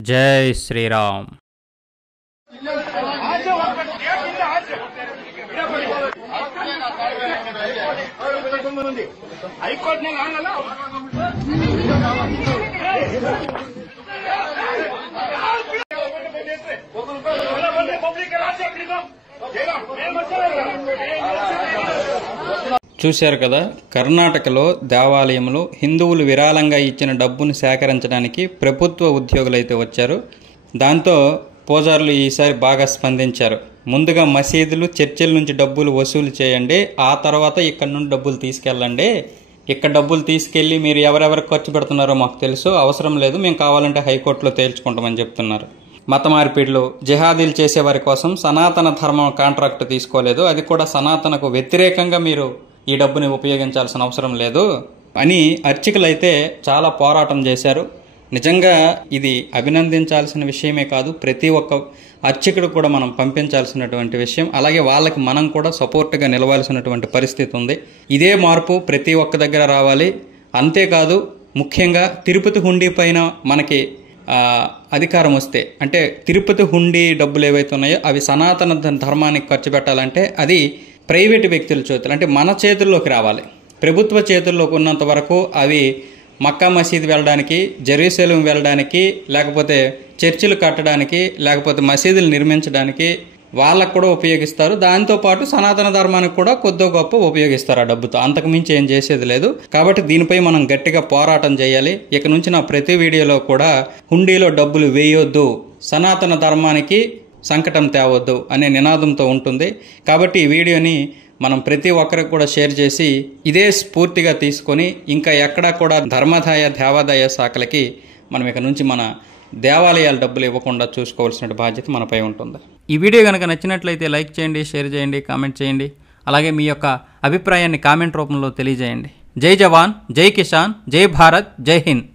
జై శ్రీరామ్. చూశారు కదా, కర్ణాటకలో దేవాలయంలో హిందువులు విరాళంగా ఇచ్చిన డబ్బును సేకరించడానికి ప్రభుత్వ ఉద్యోగులైతే వచ్చారు. దాంతో పూజారులు ఈసారి బాగా స్పందించారు. ముందుగా మసీదులు, చర్చిల నుంచి డబ్బులు వసూలు చేయండి, ఆ తర్వాత ఇక్కడ నుండి డబ్బులు తీసుకెళ్ళండి. ఇక్కడ డబ్బులు తీసుకెళ్లి మీరు ఎవరెవరు ఖర్చు పెడుతున్నారో మాకు తెలుసు, అవసరం లేదు, మేము కావాలంటే హైకోర్టులో తేల్చుకుంటామని చెప్తున్నారు. మత మార్పిడులు, జిహాదీలు చేసేవారి కోసం సనాతన ధర్మం కాంట్రాక్ట్ తీసుకోలేదు, అది కూడా సనాతనకు వ్యతిరేకంగా మీరు ఈ డబ్బుని ఉపయోగించాల్సిన అవసరం లేదు అని అర్చకులైతే చాలా పోరాటం చేశారు. నిజంగా ఇది అభినందించాల్సిన విషయమే కాదు, ప్రతి ఒక్క అర్చకుడు కూడా మనం పంపించాల్సినటువంటి విషయం. అలాగే వాళ్ళకి మనం కూడా సపోర్ట్గా నిలవాల్సినటువంటి పరిస్థితి ఉంది. ఇదే మార్పు ప్రతి ఒక్క దగ్గర రావాలి. అంతేకాదు, ముఖ్యంగా తిరుపతి హుండీ పైన మనకి అధికారం వస్తే, అంటే తిరుపతి హుండీ డబ్బులు ఏవైతే ఉన్నాయో అవి సనాతన ధర్మానికి ఖర్చు పెట్టాలంటే అది ప్రైవేటు వ్యక్తుల చేతులు, అంటే మన చేతుల్లోకి రావాలి. ప్రభుత్వ చేతుల్లోకి ఉన్నంత వరకు అవి మక్కా మసీద్ వెళ్ళడానికి, జెరూసలేం వెళ్ళడానికి, లేకపోతే చర్చిలు కట్టడానికి, లేకపోతే మసీదులు నిర్మించడానికి వాళ్ళకు కూడా ఉపయోగిస్తారు. దాంతోపాటు సనాతన ధర్మానికి కూడా కొద్దో గొప్ప ఉపయోగిస్తారు ఆ డబ్బుతో. అంతకు మించి ఏం చేసేది లేదు. కాబట్టి దీనిపై మనం గట్టిగా పోరాటం చేయాలి. ఇక నుంచి నా ప్రతి వీడియోలో కూడా హుండీలో డబ్బులు వేయొద్దు, సనాతన ధర్మానికి సంకటం తేవద్దు అనే నినాదంతో ఉంటుంది. కాబట్టి ఈ వీడియోని మనం ప్రతి ఒక్కరికి కూడా షేర్ చేసి ఇదే స్ఫూర్తిగా తీసుకొని ఇంకా ఎక్కడా కూడా ధర్మాదాయ దేవాదాయ శాఖలకి మనం ఇక నుంచి మన దేవాలయాల డబ్బులు ఇవ్వకుండా చూసుకోవాల్సిన బాధ్యత మనపై ఉంటుంది. ఈ వీడియో కనుక నచ్చినట్లయితే లైక్ చేయండి, షేర్ చేయండి, కామెంట్ చేయండి. అలాగే మీ యొక్క అభిప్రాయాన్ని కామెంట్ రూపంలో తెలియజేయండి. జై జవాన్, జై కిసాన్, జై భారత్, జై హింద్.